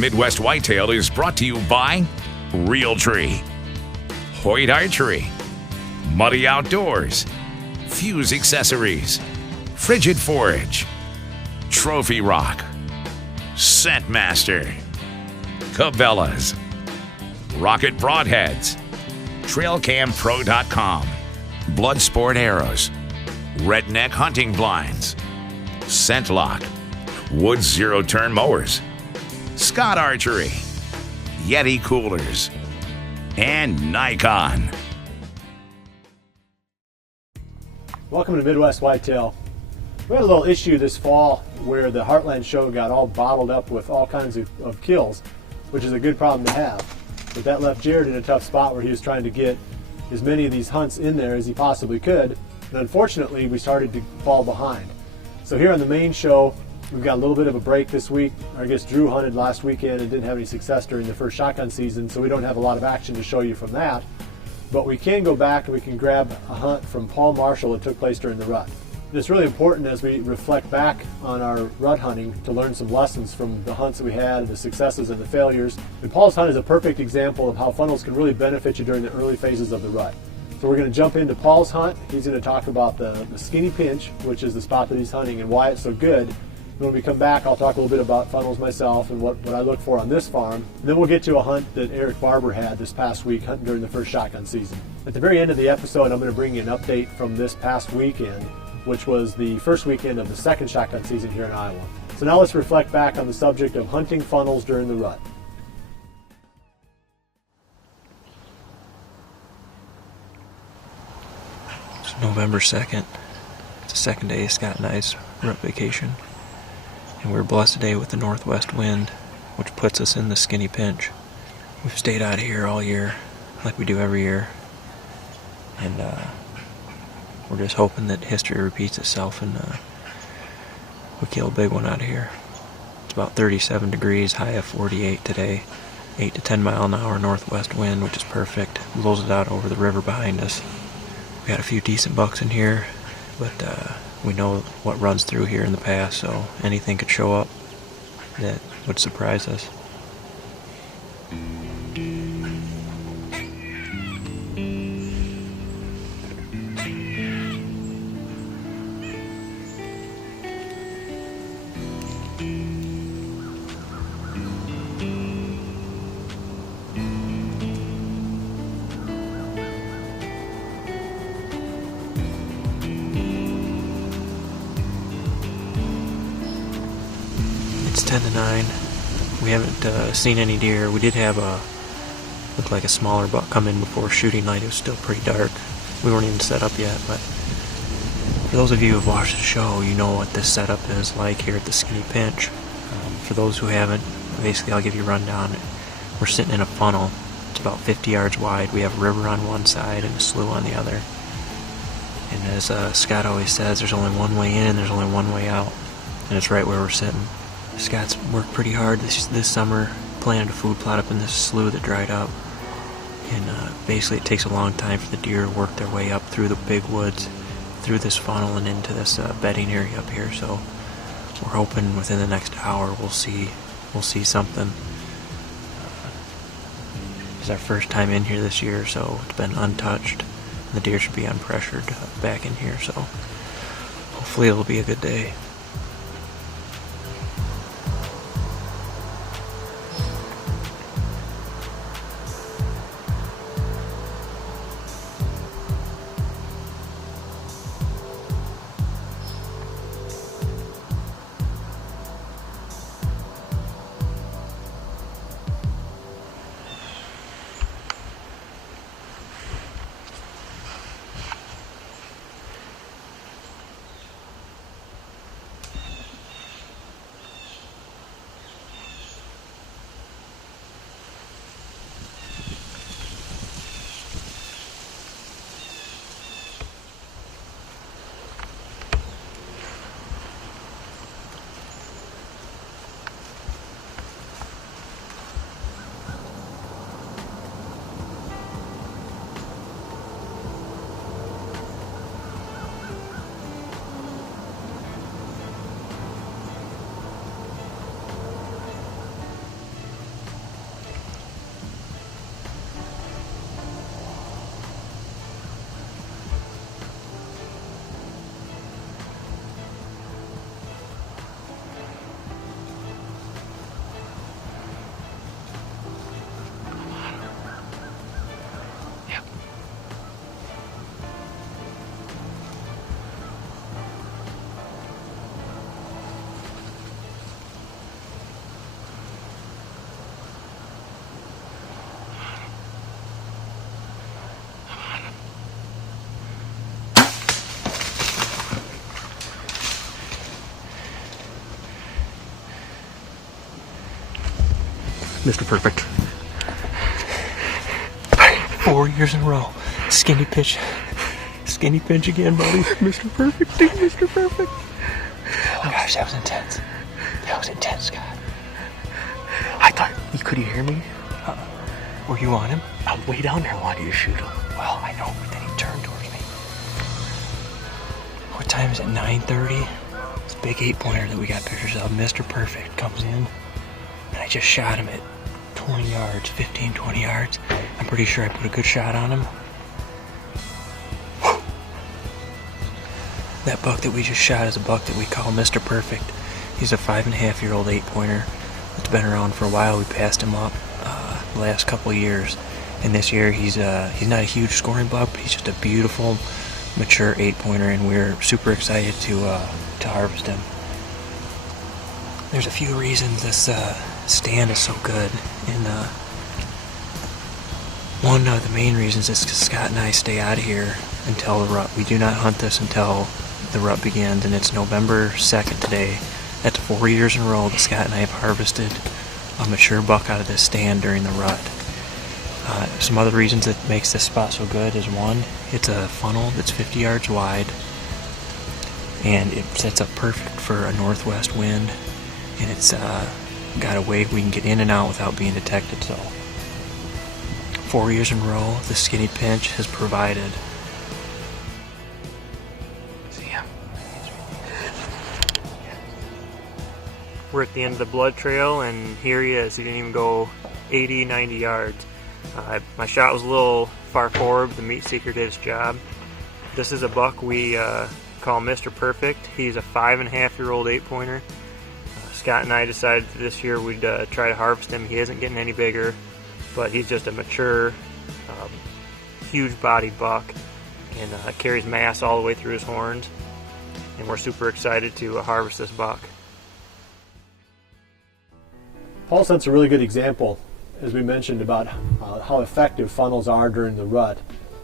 Midwest Whitetail is brought to you by Realtree, Hoyt Archery, Muddy Outdoors, Fuse Accessories, Frigid Forage, Trophy Rock, Scentmaster, Cabela's, Rocket Broadheads, TrailCamPro.com, Bloodsport Arrows, Redneck Hunting Blinds, ScentLock, Woods Zero Turn Mowers, Scott Archery, Yeti Coolers, and Nikon. Welcome to Midwest Whitetail. We had a little issue this fall where the Heartland show got all bottled up with all kinds of kills, which is a good problem to have. But that left Jared in a tough spot where he was trying to get as many of these hunts in there as he possibly could. And unfortunately, we started to fall behind. So here on the main show, we've got a little bit of a break this week. I guess Drew hunted last weekend and didn't have any success during the first shotgun season, so we don't have a lot of action to show you from that. But we can go back and we can grab a hunt from Paul Marshall that took place during the rut. And it's really important as we reflect back on our rut hunting to learn some lessons from the hunts that we had, the successes and the failures. And Paul's hunt is a perfect example of how funnels can really benefit you during the early phases of the rut. So we're going to jump into Paul's hunt. He's going to talk about the skinny pinch, which is the spot that he's hunting, and why it's so good. And when we come back, I'll talk a little bit about funnels myself and what I look for on this farm. And then we'll get to a hunt that Erik Barber had this past week, hunting during the first shotgun season. At the very end of the episode, I'm going to bring you an update from this past weekend, which was the first weekend of the second shotgun season here in Iowa. So now let's reflect back on the subject of hunting funnels during the rut. It's November 2nd. It's the second day of Scott and I's rut vacation. And we're blessed today with the northwest wind, which puts us in the skinny pinch. We've stayed out of here all year, like we do every year. And we're just hoping that history repeats itself and we kill a big one out of here. It's about 37 degrees, high of 48 today. 8 to 10 mile an hour northwest wind, which is perfect. Blows it out over the river behind us. We got a few decent bucks in here, but we know what runs through here in the past, so anything could show up that would surprise us. It's 10 to 9. We haven't seen any deer. We did have looked like a smaller buck come in before shooting light. It was still pretty dark. We weren't even set up yet, but for those of you who have watched the show, you know what this setup is like here at the Skinny Pinch. For those who haven't, basically I'll give you a rundown. We're sitting in a funnel. It's about 50 yards wide. We have a river on one side and a slough on the other. And as Scott always says, there's only one way in, there's only one way out. And it's right where we're sitting. Scott's worked pretty hard this summer, planted a food plot up in this slough that dried up. And basically it takes a long time for the deer to work their way up through the big woods, through this funnel and into this bedding area up here. So we're hoping within the next hour we'll see something. It's our first time in here this year, so it's been untouched. The deer should be unpressured back in here, so hopefully it'll be a good day. Mr. Perfect. 4 years in a row. Skinny pinch. Skinny pinch again, buddy. Mr. Perfect, dude, Mr. Perfect. Oh gosh, that was intense. That was intense, Scott. I thought, could you hear me? Were you on him? I'm way down there. I wanted you to shoot him. Well, I know, but then he turned towards me. What time is it? 9:30? This big 8-pointer that we got pictures of, Mr. Perfect, comes in, and I just shot him at 20 yards, 15, 20 yards. I'm pretty sure I put a good shot on him. That buck that we just shot is a buck that we call Mr. Perfect. He's a 5.5-year-old 8-pointer that's been around for a while. We passed him up the last couple of years, and this year he's not a huge scoring buck, but he's just a beautiful, mature 8-pointer, and we're super excited to harvest him. There's a few reasons this stand is so good, and one of the main reasons is because Scott and I stay out of here until the rut. We do not hunt this until the rut begins, and it's November 2nd today. That's 4 years in a row that Scott and I have harvested a mature buck out of this stand during the rut. Some other reasons that makes this spot so good is, one, it's a funnel that's 50 yards wide, and it sets up perfect for a northwest wind, and it's got a way we can get in and out without being detected. So 4 years in a row, the skinny pinch has provided. We're at the end of the blood trail, and here he is. He didn't even go 80, 90 yards. My shot was a little far forward. The meat seeker did his job. This is a buck we call Mr. Perfect. He's a 5.5-year-old 8-pointer. Scott and I decided this year we'd try to harvest him. He isn't getting any bigger, but he's just a mature, huge-bodied buck, and carries mass all the way through his horns. And we're super excited to harvest this buck. Paul sets a really good example, as we mentioned, about how effective funnels are during the rut.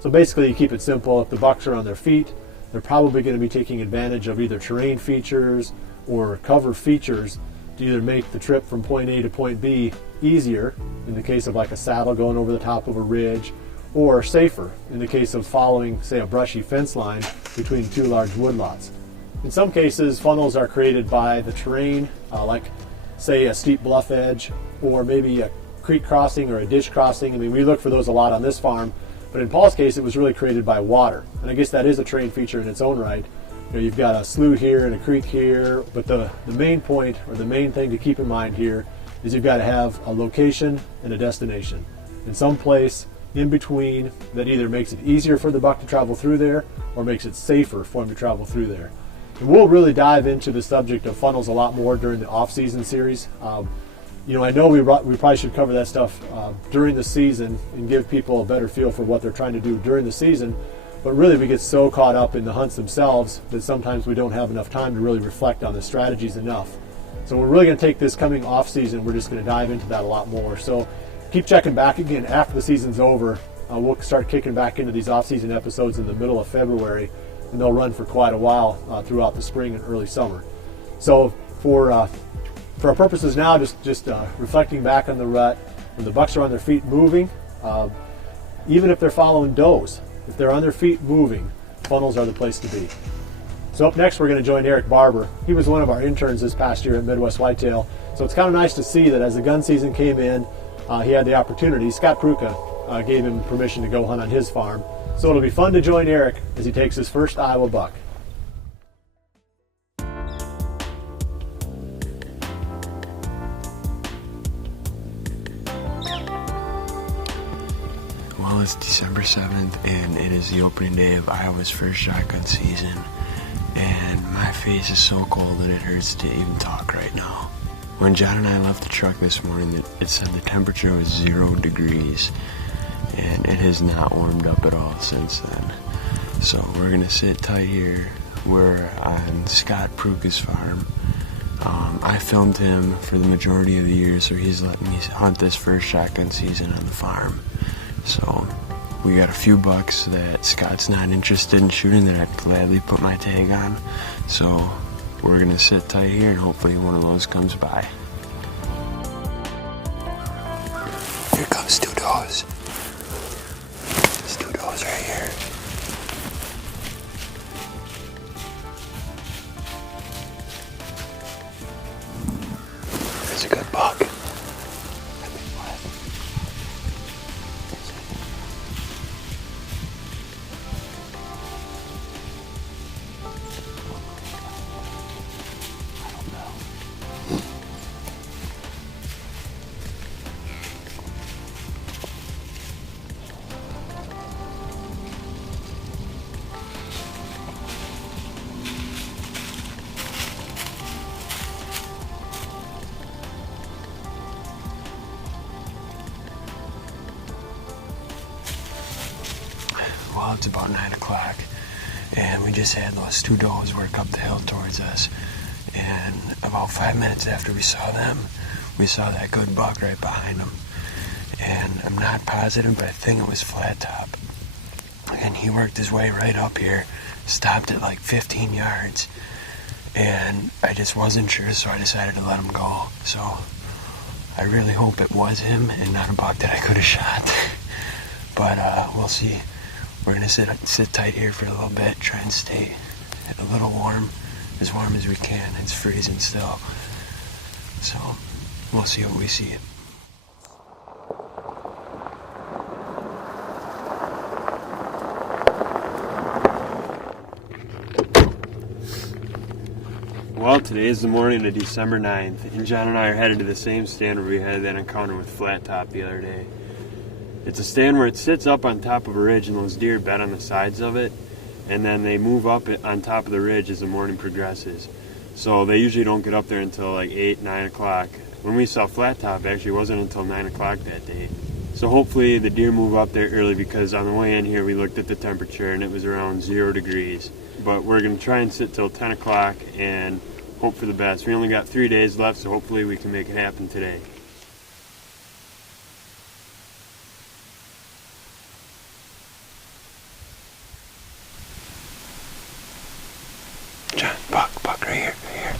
So basically, you keep it simple. If the bucks are on their feet, they're probably going to be taking advantage of either terrain features or cover features to either make the trip from point A to point B easier, in the case of like a saddle going over the top of a ridge, or safer, in the case of following, say, a brushy fence line between two large woodlots. In some cases, funnels are created by the terrain, like say a steep bluff edge, or maybe a creek crossing or a ditch crossing. I mean, we look for those a lot on this farm, but in Paul's case, it was really created by water. And I guess that is a terrain feature in its own right. You know, you've got a slough here and a creek here, but the main point, or the main thing to keep in mind here, is you've got to have a location and a destination. In some place in between that either makes it easier for the buck to travel through there, or makes it safer for him to travel through there. And we'll really dive into the subject of funnels a lot more during the off-season series. You know, I know we probably should cover that stuff during the season and give people a better feel for what they're trying to do during the season, but really we get so caught up in the hunts themselves that sometimes we don't have enough time to really reflect on the strategies enough. So we're really going to take this coming off-season, we're just going to dive into that a lot more. So keep checking back again after the season's over. We'll start kicking back into these off-season episodes in the middle of February, and they'll run for quite a while throughout the spring and early summer. So for our purposes now, just reflecting back on the rut, when the bucks are on their feet moving, even if they're following does, if they're on their feet moving, funnels are the place to be. So up next, we're going to join Erik Barber. He was one of our interns this past year at Midwest Whitetail. So it's kind of nice to see that as the gun season came in, he had the opportunity. Scott Pruka gave him permission to go hunt on his farm. So it'll be fun to join Erik as he takes his first Iowa buck. Well, it's December 7th, and it is the opening day of Iowa's first shotgun season, and my face is so cold that it hurts to even talk right now. When John and I left the truck this morning, it said the temperature was 0 degrees, and it has not warmed up at all since then. So we're going to sit tight here. We're on Scott Pruka's farm. I filmed him for the majority of the year, so he's letting me hunt this first shotgun season on the farm. So we got a few bucks that Scott's not interested in shooting that I'd gladly put my tag on. So we're going to sit tight here and hopefully one of those comes by. Here comes two does. There's two does right here. There's a good buck. Well, it's about 9 o'clock, and we just had those two does work up the hill towards us. And about 5 minutes after we saw them, we saw that good buck right behind them. And I'm not positive, but I think it was flat top. And he worked his way right up here, stopped at like 15 yards. And I just wasn't sure, so I decided to let him go. So I really hope it was him and not a buck that I could have shot. But we'll see. We're going to sit tight here for a little bit, try and stay a little warm as we can. It's freezing still. So we'll see what we see. Well, today is the morning of December 9th, and John and I are headed to the same stand where we had that encounter with Flat Top the other day. It's a stand where it sits up on top of a ridge and those deer bed on the sides of it, and then they move up on top of the ridge as the morning progresses. So they usually don't get up there until like 8, 9 o'clock. When we saw Flat Top, actually it wasn't until 9 o'clock that day. So hopefully the deer move up there early, because on the way in here we looked at the temperature and it was around 0 degrees. But we're going to try and sit till 10 o'clock and hope for the best. We only got 3 days left, so hopefully we can make it happen today. John, buck right here, right here.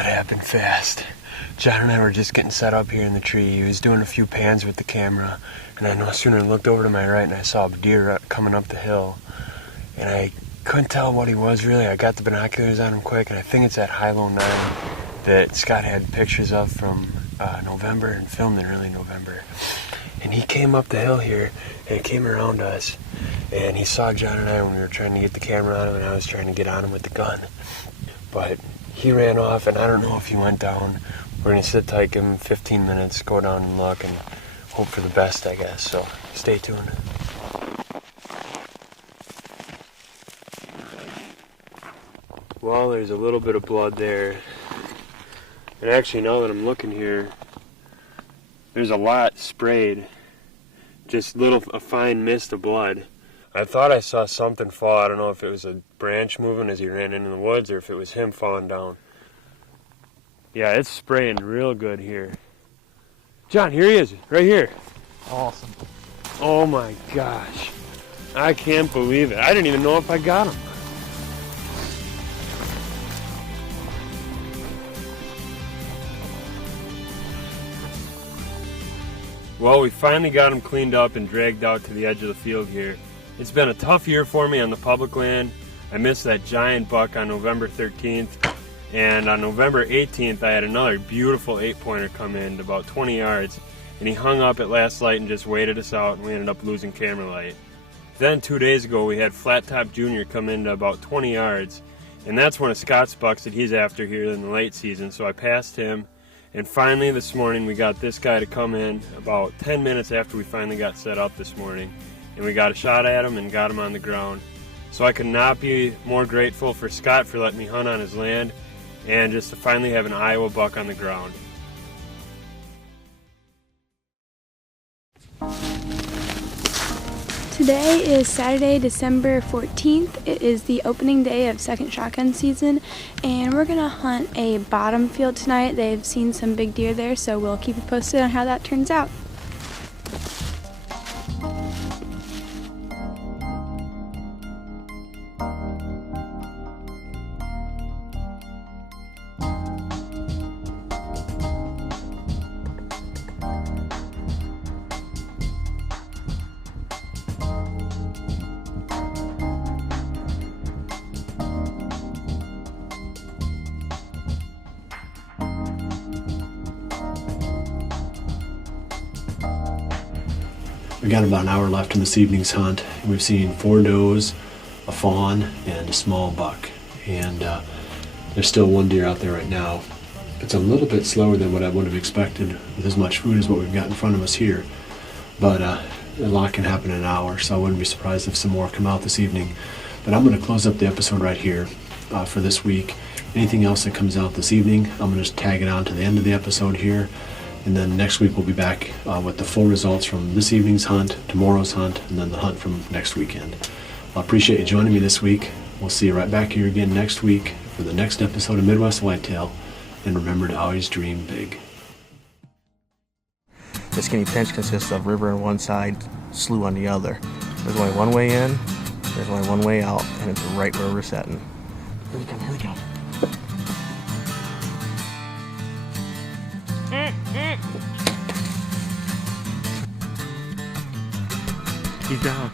Happened fast. John and I were just getting set up here in the tree. He was doing a few pans with the camera, and I no sooner looked over to my right and I saw a deer coming up the hill, and I couldn't tell what he was really. I got the binoculars on him quick, and I think it's that high-low 9 that Scott had pictures of from November and filmed in early November. And he came up the hill here and came around us, and he saw John and I when we were trying to get the camera on him, and I was trying to get on him with the gun. But he ran off, and I don't know if he went down. We're going to sit tight, give him 15 minutes, go down and look, and hope for the best, I guess. So stay tuned. Well, there's a little bit of blood there. And actually, now that I'm looking here, there's a lot sprayed. Just a fine mist of blood. I thought I saw something fall. I don't know if it was a branch moving as he ran into the woods or if it was him falling down. Yeah, it's spraying real good here. John, here he is, right here. Awesome. Oh my gosh. I can't believe it. I didn't even know if I got him. Well, we finally got him cleaned up and dragged out to the edge of the field here. It's been a tough year for me on the public land. I missed that giant buck on November 13th, and on November 18th I had another beautiful 8-pointer come in to about 20 yards, and he hung up at last light and just waited us out, and we ended up losing camera light. Then 2 days ago we had Flat Top Jr. come in to about 20 yards, and that's one of Scott's bucks that he's after here in the late season, so I passed him. And finally this morning we got this guy to come in about 10 minutes after we finally got set up this morning. And we got a shot at him and got him on the ground. So I could not be more grateful for Scott for letting me hunt on his land and just to finally have an Iowa buck on the ground. Today is Saturday, December 14th. It is the opening day of second shotgun season, and we're gonna hunt a bottom field tonight. They've seen some big deer there, so we'll keep you posted on how that turns out. We got about an hour left in this evening's hunt. We've seen 4 does, a fawn, and a small buck. And there's still 1 deer out there right now. It's a little bit slower than what I would have expected with as much food as what we've got in front of us here. But a lot can happen in an hour, so I wouldn't be surprised if some more come out this evening. But I'm going to close up the episode right here for this week. Anything else that comes out this evening, I'm going to just tag it on to the end of the episode here. And then next week we'll be back with the full results from this evening's hunt, tomorrow's hunt, and then the hunt from next weekend. I appreciate you joining me this week. We'll see you right back here again next week for the next episode of Midwest Whitetail. And remember to always dream big. The skinny pinch consists of river on one side, slough on the other. There's only one way in, there's only one way out, and it's right where we're setting. Here we come, here we go. He's down.